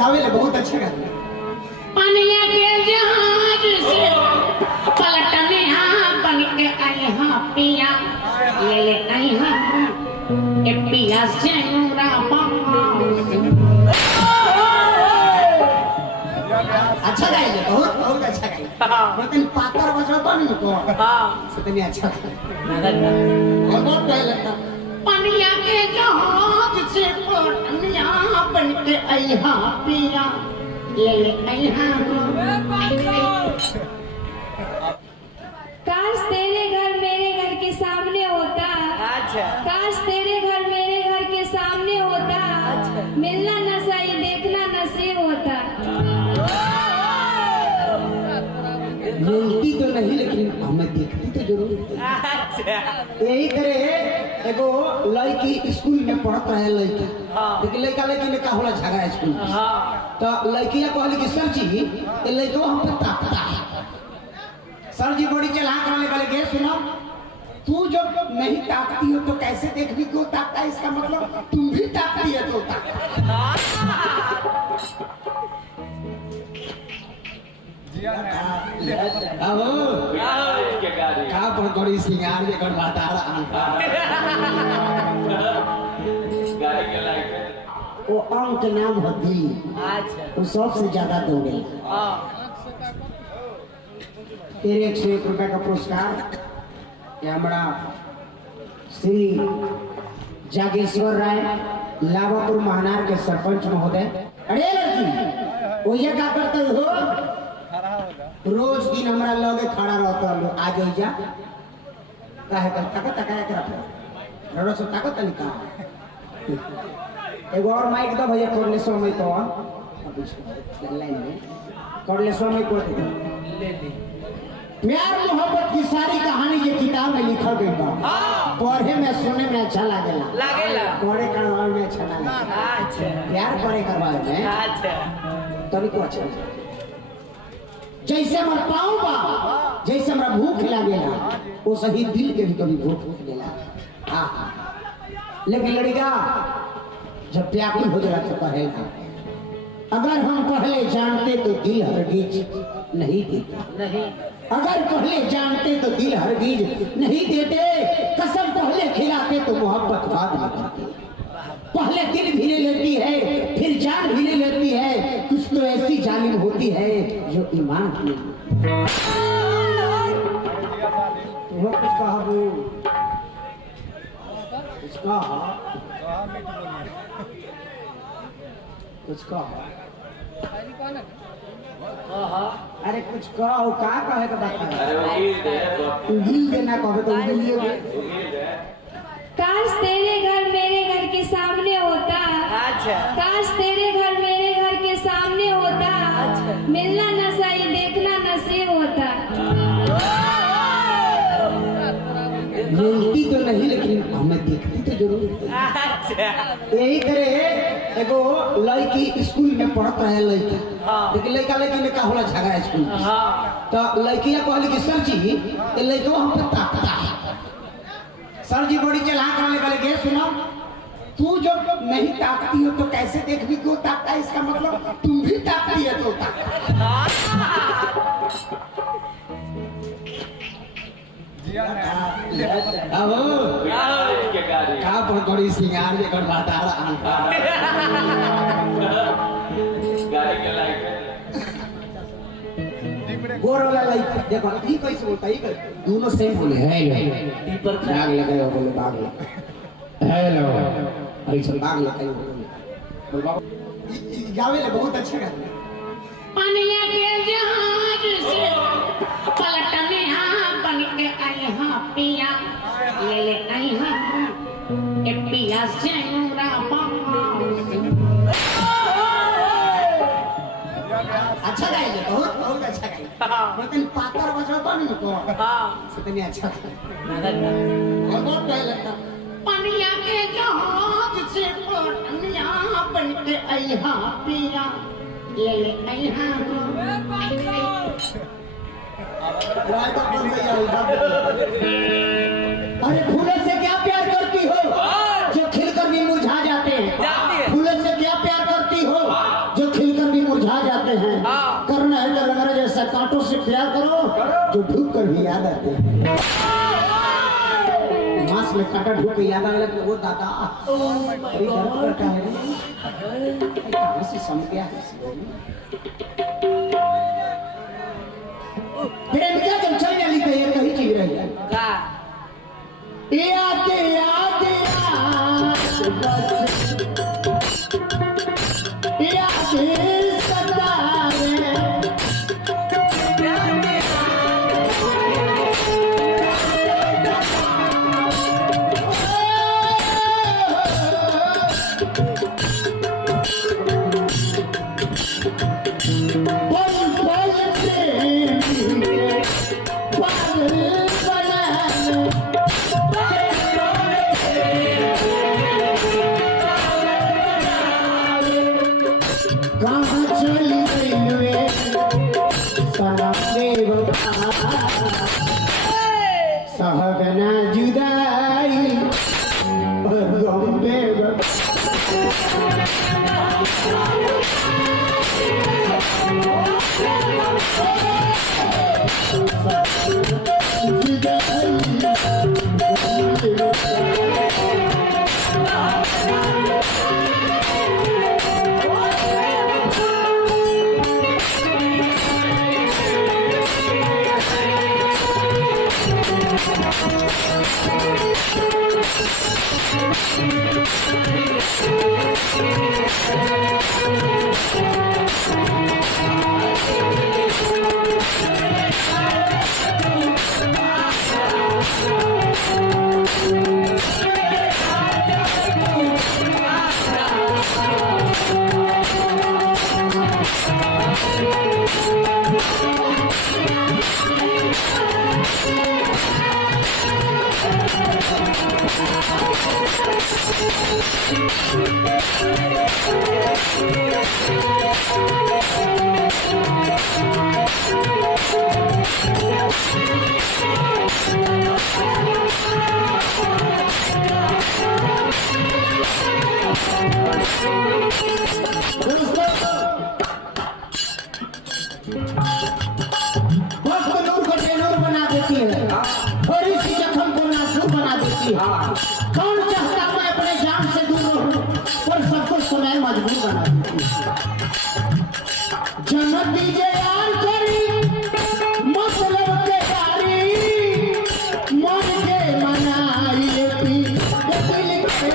गावे ले बहुत अच्छा गाते। पनिया के जहाज से पलटने बन के आई हाँ पिया ले आई हाँ ए पिया से अच्छा गाइले, बहुत बहुत अच्छा गाइले। लेकिन पातर बजा बन को कितनी अच्छा बहुत पहले था। पनिया के जहाज से पलटनिया बन के आई हाँ पिया ले आई हाँ। काश तेरे घर मेरे घर के सामने होता। अच्छा। काश तेरे घर मेरे घर के सामने होता। अच्छा। मिलना न सही देखना नसीब होता। मिलती तो नहीं लेकिन हमें देखती तो जरूर। अच्छा। यही तरह एगो लड़की स्कूल में पढ़त रहे लड़की, लेकिन लड़का लड़की में का होला झगड़ा स्कूल में। तो लड़किया कहली कि सर जी ये लड़का हम पे ताकता है। सर जी बड़ी चलाक वाले वाले के सुनो, तू जब नहीं ताकती हो तो कैसे देखनी क्यों ताकता है, इसका मतलब तुम भी ताकती है तो ताकता। का बड़ी सिंगार के कर बता रहा। वो अंक नाम होती, वो सबसे ज्यादा दौड़े। तेरे 101 रुपए का पुरस्कार ये हमारा श्री जागेश्वर राय लाभापुर महानार के सरपंच महोदय। अरे लड़की वो ये क्या करते हो, रोज दिन हमारा लगे खड़ा रहता लो, आ जाओ जा काहे कर ताकत तकाया कर रड़ो से ताकत निका। एगो और माइक दो भैया कोरले समय तो लाइन में कोरले समय को दे। प्यार मोहब्बत की सारी कहानी ये किताब में लिखल गई बा। पढ़े में सुने में अच्छा लागेला, पढ़े करवाए में अच्छा लागेला। अच्छा। प्यार करे करवाए में अच्छा तभी को अच्छा लगेला। जैसे हमारा पाँव बा, जैसे हमारा भूख लागेला, वो सही दिल के भी कभी भूख लगेला। लेकिन लड़का जब प्यार हो जाए तो कहेगा अगर हम पहले जानते तो दिल हरगिज नहीं देते। नहीं। अगर पहले जानते तो दिल हरगिज नहीं देते। कसम पहले खिलाते तो मोहब्बत बाद में करते। पहले दिल भी ले लेती है फिर जान भी ले लेती है। कुछ तो ऐसी जालिम होती है जो ईमान भी नहीं। वो कुछ कहा वो कुछ कहा कुछ कहा। अरे कुछ कहो का कहे का बात है। उंगली देना कहे तो उंगली दे। काश तेरे घर मेरे घर के सामने होता। अच्छा। काश तेरे घर मेरे घर के सामने होता। अच्छा। मिलना न सही देखना नसीब होता। मिलती तो नहीं लेकिन हमें देखती तो जरूर। अच्छा। यही तरह एगो लड़की स्कूल में पढ़त रहे लड़की, लेकिन लड़का लड़की में का होला झगड़ा स्कूल में। तो लड़किया कहली कि सर जी ये लड़का हम पे ताकता है। सर जी बड़ी चलाक वाले वाले के सुनो, तू जब नहीं ताकती हो तो कैसे देखनी क्यों ताकता है, इसका मतलब तुम भी ताकती है तो ताकता। का बड़ी सिंगार के कर बता रहा। गोर वाला लाइक देखो ये कैसे बोलता है, दोनों सेम बोले हेलो बाग लगे हो बोले बाग लगे हेलो ऐसे बाग लगे हो बोल बाबू गावे ले बहुत अच्छा गाते। पनिया के जहाज से पलटने बन के आई हाँ पिया ले आई हाँ ए पिया से अच्छा गाइले, बहुत बहुत अच्छा गाइले। लेकिन पातर बजा बन को कितनी अच्छा बहुत पहले था। पनिया के जहाज से पलटनिया बन के आई हाँ पिया ले आई हाँ। अरे फूलों से क्या प्यार करती हो जो खिलकर भी मुरझा जाते हैं। फूलों से क्या प्यार करती हो जो खिलकर करते हैं, हाँ। करना है तो लंगड़ा जैसा कांटों से प्यार करो जो ढूक कर भी याद आते हैं। मांस में कांटा ढूक के याद आने लगे, वो दादा बड़ी दर्द करता है रे। कहाँ से सम गया है प्रेम क्या जब चलने लिखते हैं कहीं चीज रह जाए का याद याद याद सतावे कहाँ चली गई सहगना जुदाई गम्बे कौन चाहता मैं अपने जान से दूर रहूं, पर सबको समय मजबूर बना देती है। जन्नत दीजिए यार करी मतलब के यारी मन के मनाई लेती दिल के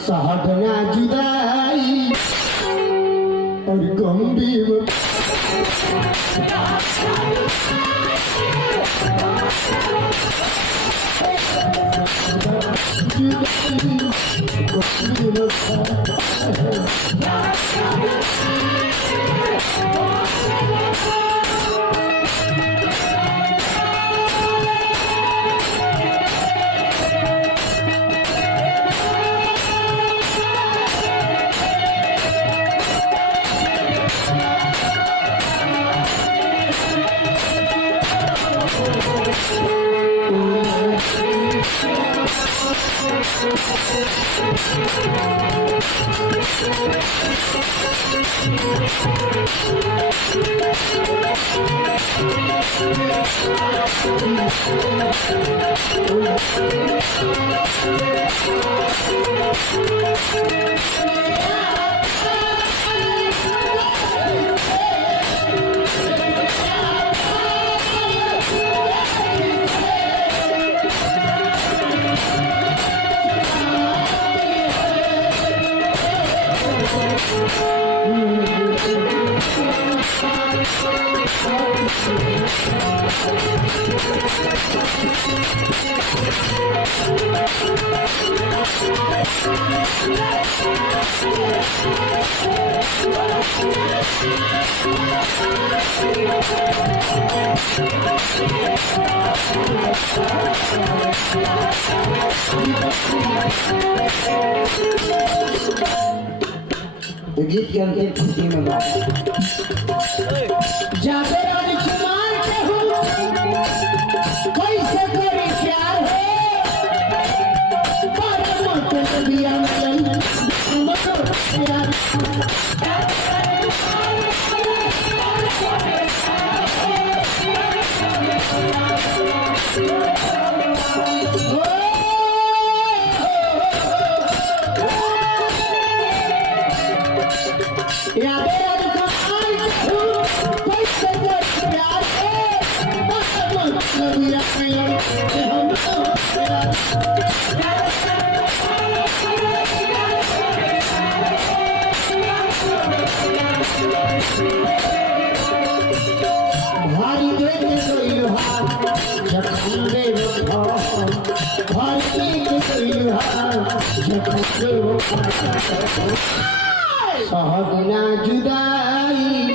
सहगना जुदाई और गंभीर गीत के अंतिम पंक्ति में बात जाते राजकुमार के हूँ कैसे करी प्यार है दिया प्यार सहगना जुदाई